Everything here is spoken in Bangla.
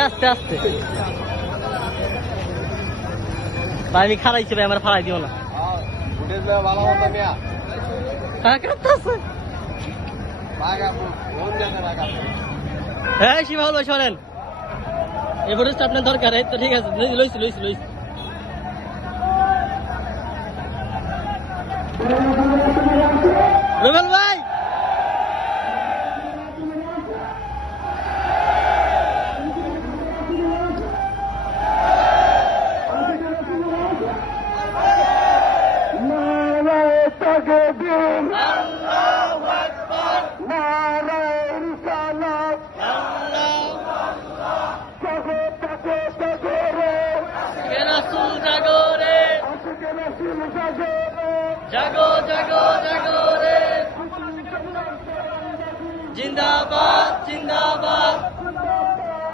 আস্তে আস্তে ভাই আমি খারাইছি ভাই আমার ফাড়াই দিও না হ্যাঁ শিবাউল ভাই শোনেন এই ফুটেজটা আপনার দরকার এই তো ঠিক আছে লইছি রুবেল ভাই জাগো জাগো জাগো রে জিন্দাবাদ